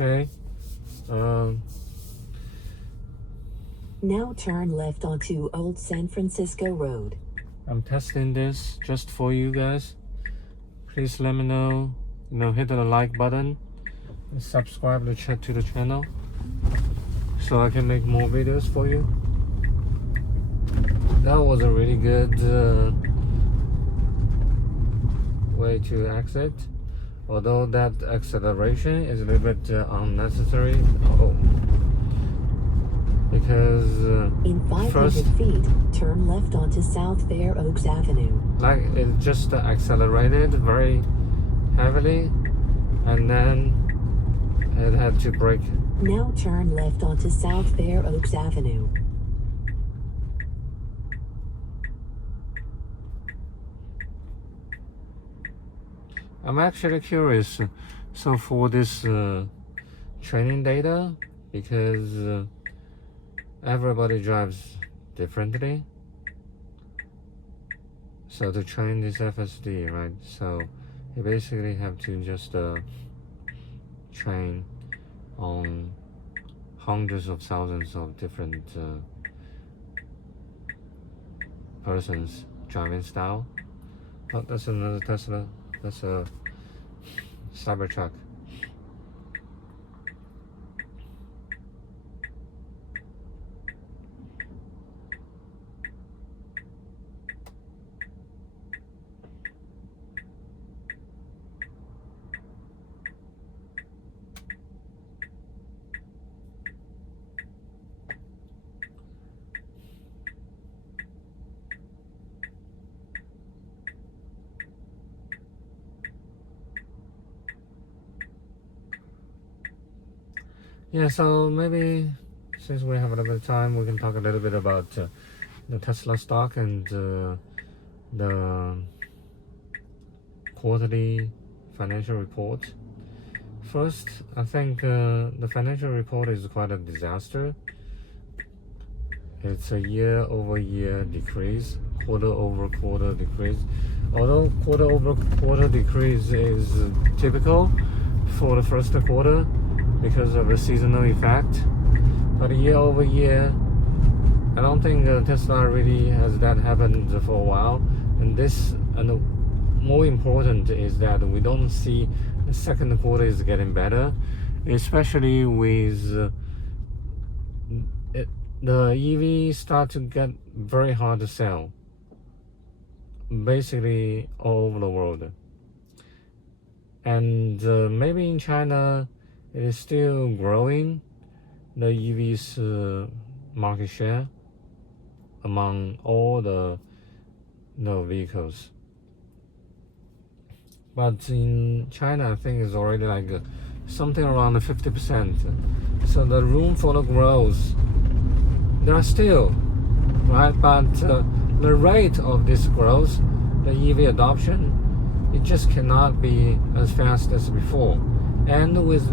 okay. Now turn left onto Old San Francisco Road. I'm testing this just for you guys. Please let me know, hit the like button and subscribe to the channel so I can make more videos for you. That was a really good way to exit, although that acceleration is a little bit unnecessary. Because in 500 first, feet, turn left onto South Fair Oaks Avenue. Like it just accelerated very heavily, and then it had to brake. Now turn left onto South Fair Oaks Avenue. I'm actually curious. So for this training data, because everybody drives differently. So to train this FSD, right? So you basically have to just train on hundreds of thousands of different persons' driving style. Oh, that's another Tesla. That's a Cybertruck. Yeah, so maybe since we have a little bit of time, we can talk a little bit about the Tesla stock and the quarterly financial report. First, I think the financial report is quite a disaster. It's a year-over-year decrease, quarter-over-quarter decrease. Although quarter-over-quarter decrease is typical for the first quarter because of a seasonal effect, but year-over-year, I don't think Tesla really has that happened for a while. And more important is that we don't see the second quarter is getting better, especially with the EV start to get very hard to sell, basically all over the world. And maybe in China it is still growing, the EV's market share among all the vehicles. But in China, I think it's already like something around 50%. So the room for the growth, there are still, right? But the rate of this growth, the EV adoption, it just cannot be as fast as before. And with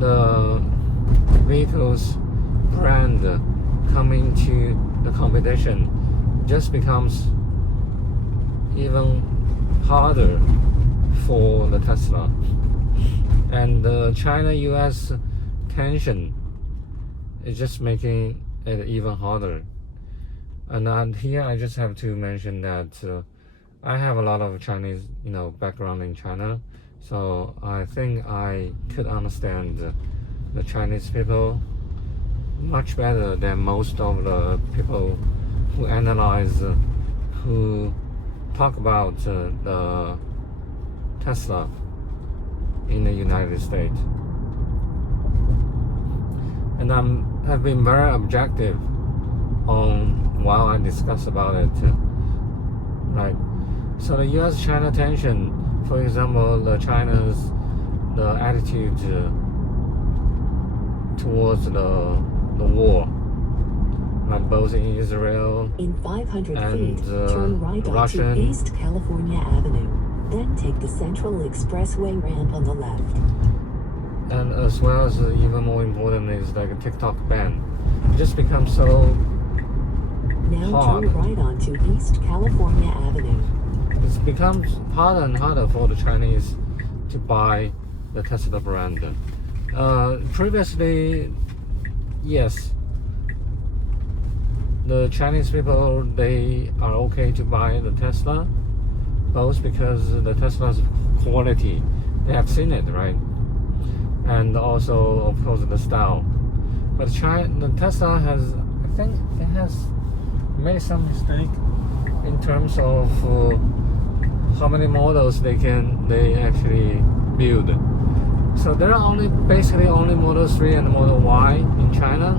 the vehicles brand coming to the competition, just becomes even harder for the Tesla. And the China-US tension is just making it even harder. And here I just have to mention that I have a lot of Chinese, background in China, so I think I could understand the Chinese people much better than most of the people who analyze, who talk about the Tesla in the United States. And have been very objective on while I discuss about it, right? So the U.S.-China tension, for example, the attitude towards the war, like both in Israel in 500 and feet, turn right Russian, onto East California Avenue. Then take the Central Expressway ramp on the left. And as well as even more important is like a TikTok ban. It just becomes so Now hard. turn right onto East California Avenue. It becomes harder and harder for the Chinese to buy the Tesla brand. Previously, yes, the Chinese people, they are okay to buy the Tesla, both because the Tesla's quality, they have seen it, right? And also, of course, the style. But the Tesla has, I think it has made some mistake in terms of how many models they actually build. So there are basically only Model 3 and Model Y in China.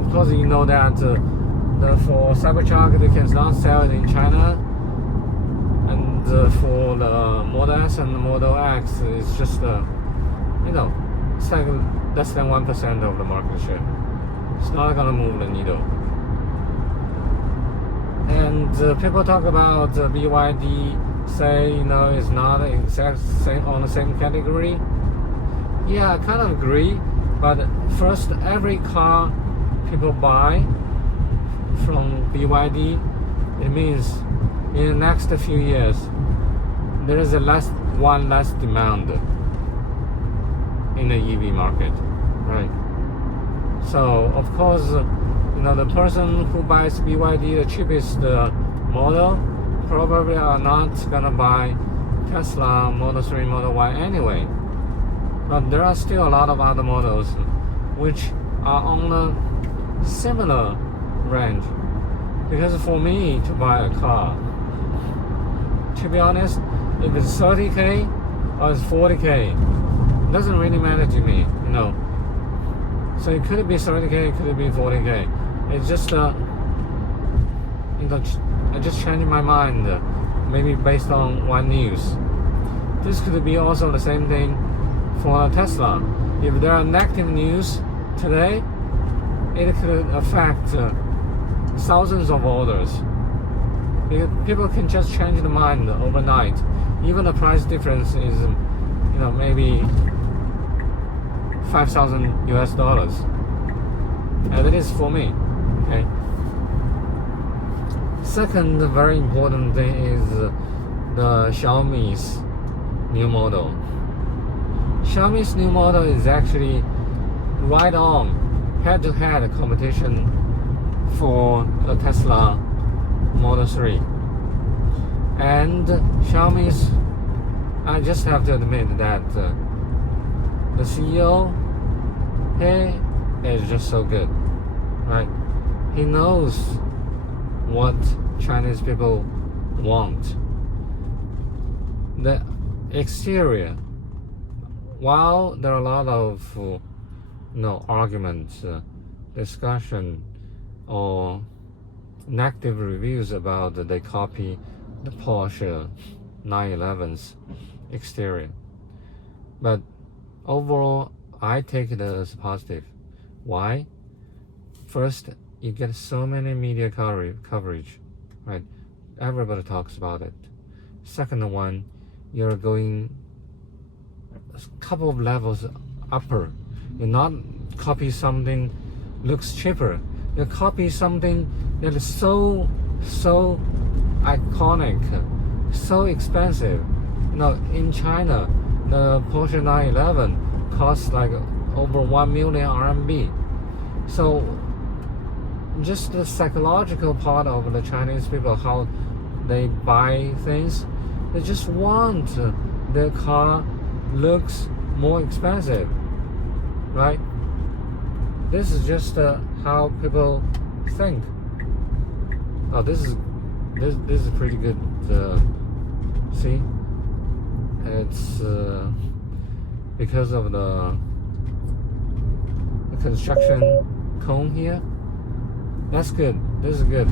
Of course, you know that for Cybertruck they cannot sell it in China, and for the Model S and the Model X, it's just it's like less than 1% of the market share. It's not gonna move the needle. And people talk about BYD, say it's not exact same on the same category. Yeah, I kind of agree. But first, every car people buy from BYD, it means in the next few years there is less demand in the EV market, right? So of course, the person who buys BYD, the cheapest model, probably are not gonna buy Tesla Model 3, Model Y anyway. But there are still a lot of other models which are on a similar range. Because for me to buy a car, to be honest, if it's 30K or it's 40K, it doesn't really matter to me, So it could be 30K, it could be 40K. It's just, I just changed my mind, maybe based on one news. This could be also the same thing for Tesla. If there are negative news today, it could affect thousands of orders. Because people can just change their mind overnight. Even the price difference is, maybe $5,000. And it is for me. Okay. Second very important thing is the Xiaomi's new model. Xiaomi's new model is actually right on head-to-head competition for the Tesla Model 3. And Xiaomi's, I just have to admit that the CEO, he is just so good, right? He knows what Chinese people want. The exterior, while there are a lot of arguments, discussion, or negative reviews about that they copy the Porsche 911's exterior, but overall I take it as positive. Why? First, you get so many media coverage, right? Everybody talks about it. Second one, you're going a couple of levels upper. You're not copy something looks cheaper. You copy something that is so iconic, so expensive. In China, the Porsche 911 costs like over 1 million RMB. So just the psychological part of the Chinese people, how they buy things, they just want their car looks more expensive, right? This is just how people think. Oh, this is pretty good. See, it's because of the construction cone here. That's good. This is good,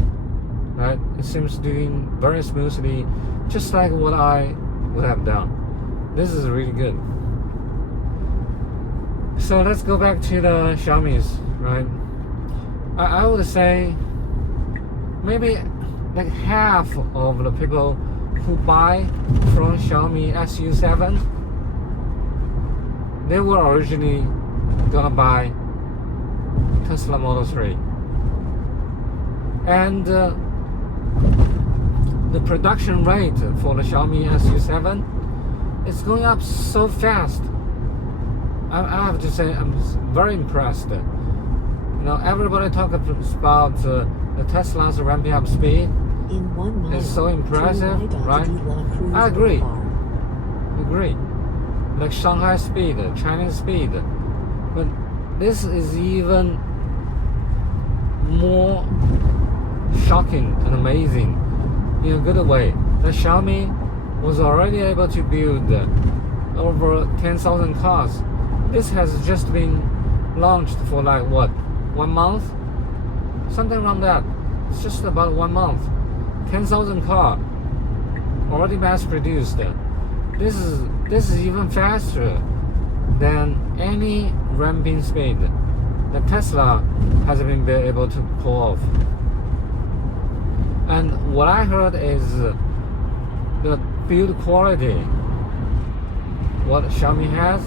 right? It seems doing very smoothly, just like what I would have done. This is really good. So let's go back to the Xiaomi's, right? I would say maybe like half of the people who buy from Xiaomi SU7, they were originally gonna buy Tesla Model 3. And the production rate for the Xiaomi SU7 is going up so fast. I have to say I'm very impressed. You know, everybody talk about the Tesla's ramping up speed. In 1 mile, It's so impressive, turn right? onto De La Cruz I agree. Boulevard. Agree. Like Shanghai speed, Chinese speed. But this is even more shocking and amazing in a good way. That Xiaomi was already able to build over 10,000 cars. This has just been launched for like what, 1 month? Something around that. It's just about 1 month. 10,000 car already mass produced. This is even faster than any ramping speed that Tesla has been able to pull off. And what I heard is the build quality what Xiaomi has.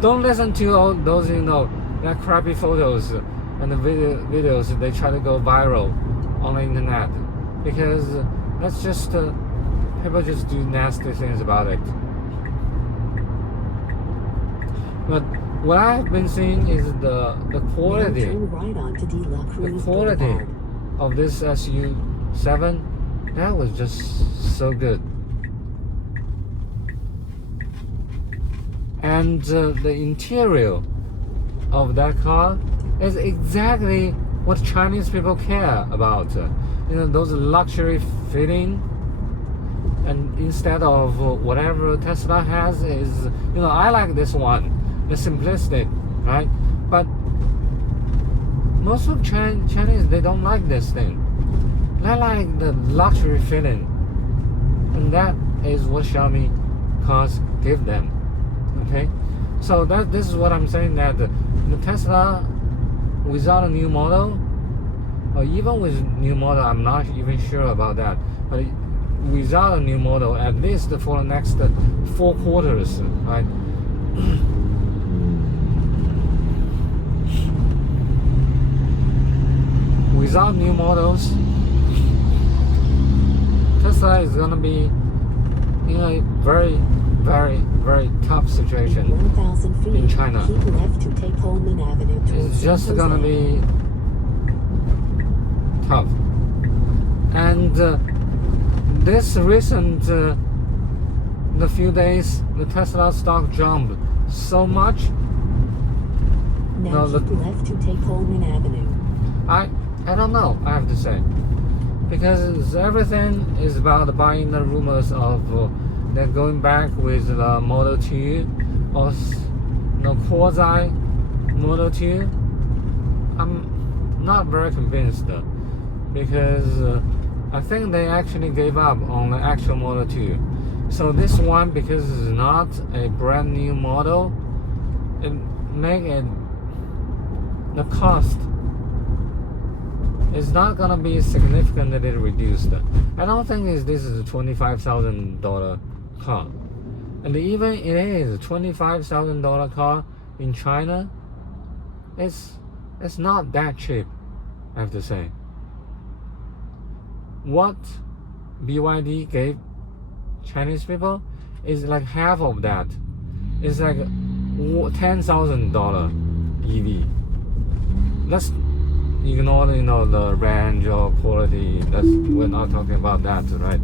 Don't listen to all those, you know, that crappy photos and the videos they try to go viral on the internet, because that's just people just do nasty things about it. But what I've been seeing is the quality, Turn right onto De La the Cruz quality Boulevard. of this SU7, that was just so good. And the interior of that car is exactly what Chinese people care about. You know, those luxury feeling. And instead of whatever Tesla has is, you know, I like this one, the simplistic, right? But most of Chinese, they don't like this thing. They like the luxury feeling. And that is what Xiaomi cars give them. Okay, so this is what I'm saying, that the Tesla without a new model, or even with new model, I'm not even sure about that, but without a new model, at least for the next 4 quarters, right? Without new models, Tesla is gonna be in a very, very, very tough situation 1,000 feet, in China. keep left to take Holman Avenue towards It's just San gonna Jose. be tough. And this recent, the few days, the Tesla stock jumped so much. Now No, keep left to take Holman Avenue. I don't know, I have to say, because everything is about buying the rumors of they're going back with the Model 2 or no quasi Model 2. I'm not very convinced, because I think they actually gave up on the actual Model 2. So this one, because it's not a brand new model, it make it, the cost is not gonna be significantly reduced. I don't think this is a $25,000 car, and even it is a $25,000 car in China, it's not that cheap, I have to say. What BYD gave Chinese people is like half of that. It's like $10,000 EV. Let's ignore, you know, the range or quality. We're not talking about that, right?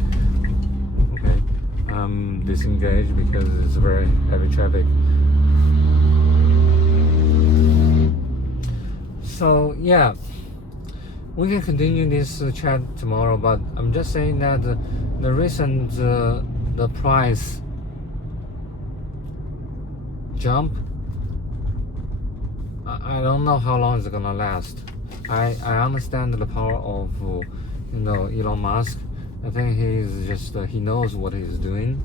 Okay, disengage because it's very heavy traffic. So yeah, we can continue this chat tomorrow, but I'm just saying that the recent the price jump, I don't know how long it's gonna last. I understand the power of you know, Elon Musk. I think he's just he knows what he's doing.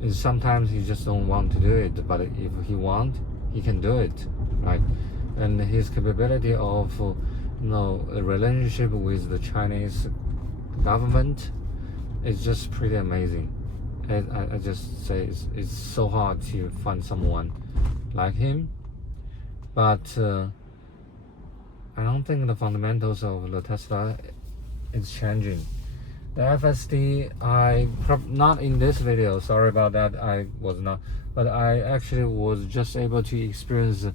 And sometimes he just don't want to do it, but if he want, he can do it, right? And his capability of you know, a relationship with the Chinese government is just pretty amazing. I just say it's so hard to find someone like him, but I don't think the fundamentals of the Tesla is changing. The FSD, not in this video, sorry about that, I was not, but I actually was just able to experience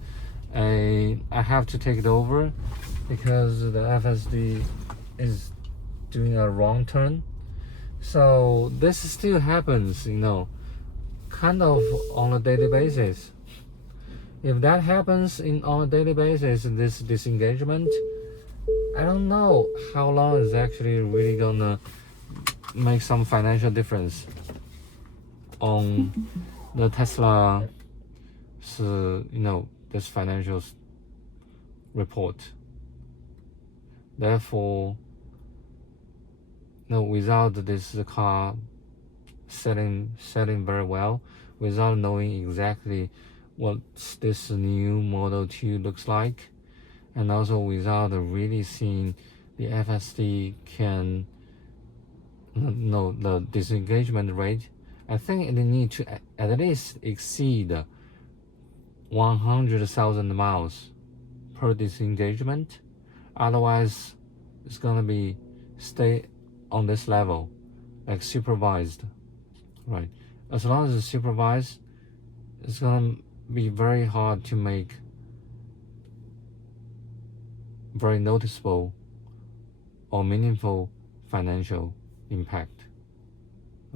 I have to take it over because the FSD is doing a wrong turn. So this still happens, kind of on a daily basis. If that happens on a daily basis, this disengagement, I don't know how long is actually really gonna make some financial difference on the Tesla, this financial report. Therefore, without this car selling very well, without knowing exactly what this new Model 2 looks like, and also without really seeing the FSD can the disengagement rate, I think it needs to at least exceed 100,000 miles per disengagement. Otherwise, it's gonna be stay on this level, like supervised, right? As long as it's supervised, it's gonna be very hard to make very noticeable or meaningful financial impact.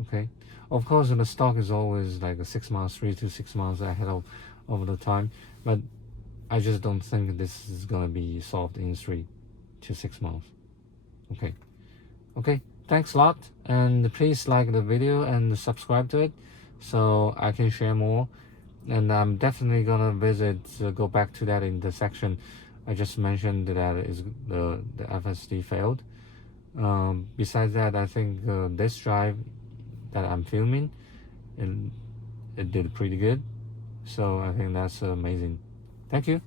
Okay, of course the stock is always like 6 months, 3 to 6 months ahead of the time, but I just don't think this is gonna be solved in 3 to 6 months. Okay, thanks a lot, and please like the video and subscribe to it so I can share more. And I'm definitely gonna go back to that in the section I just mentioned that is the FSD failed. Besides that, I think this drive that I'm filming, it did pretty good. So I think that's amazing. Thank you.